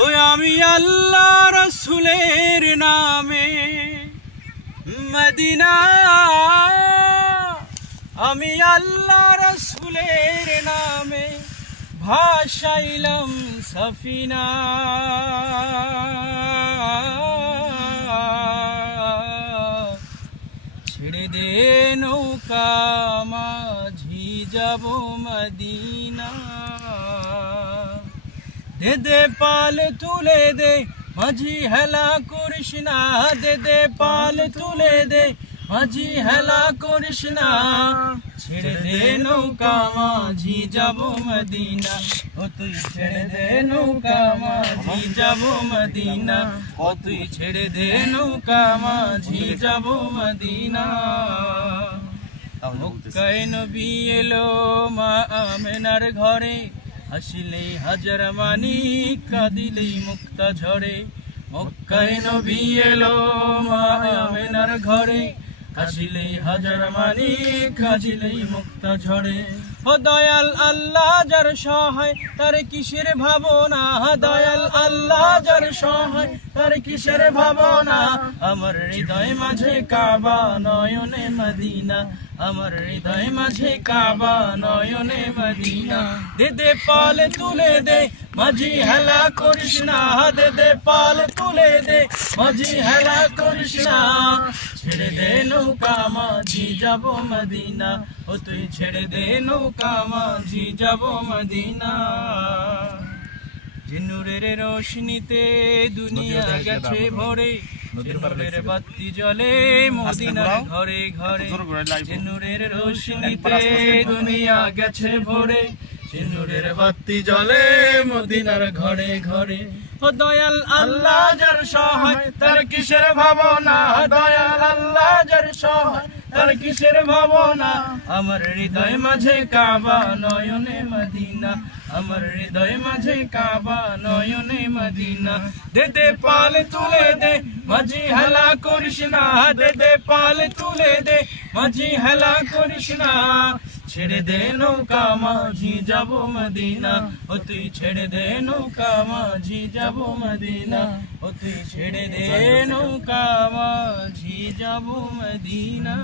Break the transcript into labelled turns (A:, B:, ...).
A: ও আমি আল্লাহ রসুলের নামে মদিনা আমি আল্লাহ রসুলের নামে ভাসাইলাম সফিনা। ছেড়ে দে নৌকা, মাঝি যাব মদিনা। দে দে পাল তুলে দে মাঝি হেলা করিস না। দে দে পাল তুলে দে মাঝি হেলা করিস না। ছেড়ে দে নৌকা মাঝি যাব মদিনা। ও তুই ছেড়ে দে নৌকা মাঝি যাব মদিনা। ও তুই ছেড়ে দে নৌকা মাঝি যাব মদিনা। মক্কায় নবী এলো মা আমেনার ঘরে। হাসিলেই হাজার মানি কাঁদিলেই মুক্তা ঝরে মক্কায় নবী এলো মায়ামেনার ঘরে। হাসিলেই হাজার মানি কাঁদিলেই মুক্তা ঝরে ও দয়াল আল্লাহ, যার সহায়, তার কিসের ভাবনা? দয়াল আল্লাহ, যার সহায় তার কিসের ভাবনা? আমার হৃদয় মাঝে কাবা, নয়নে মদিনা। আমার হৃদয় মাঝে কাবা, নয়নে মদিনা। দে দে, পাল তুলে দে, মাঝি হেলা করিস না। দে দে, পাল তুলে দে, মাঝি হেলা করিস না। ছেড়ে দে নৌকা, মাঝি যাব মদিনা। ও তুই ছেড়ে দে নৌকা, মাঝি যাব মদিনা। ঝিনুরের রোশনিতে দুনিয়া গেছে ভরে। ঝিনুরের বাতি জ্বলে মদিনার ঘরে ঘরে। ঝিনুরের রোশনিতে দুনিয়া গেছে ভরে। ঝিনুরের বাতি জ্বলে মদিনার ঘরে ঘরে। ও দয়াল আল্লাহ যার সহায় তার কিসের ভাবনা? দয়াল আল্লাহ যার সহায় তার কিসের ভাবনা? আমার হৃদয় মাঝে কাবা নয়নে মদিনা। আমার হৃদয় মাঝে কাবা, নয়নে মদিনা। দে দে, পাল তুলে দে, মাঝি হেলা করিস না। দে দে, পাল তুলে দে, মাঝি হেলা করিস না। ছেড়ে দে নৌকা, মাঝি যাব মদিনা। ও তুই ছেড়ে দে নৌকা, মাঝি যাব মদিনা। ও তুই ছেড়ে দে নৌকা, মাঝি যাব মদিনা।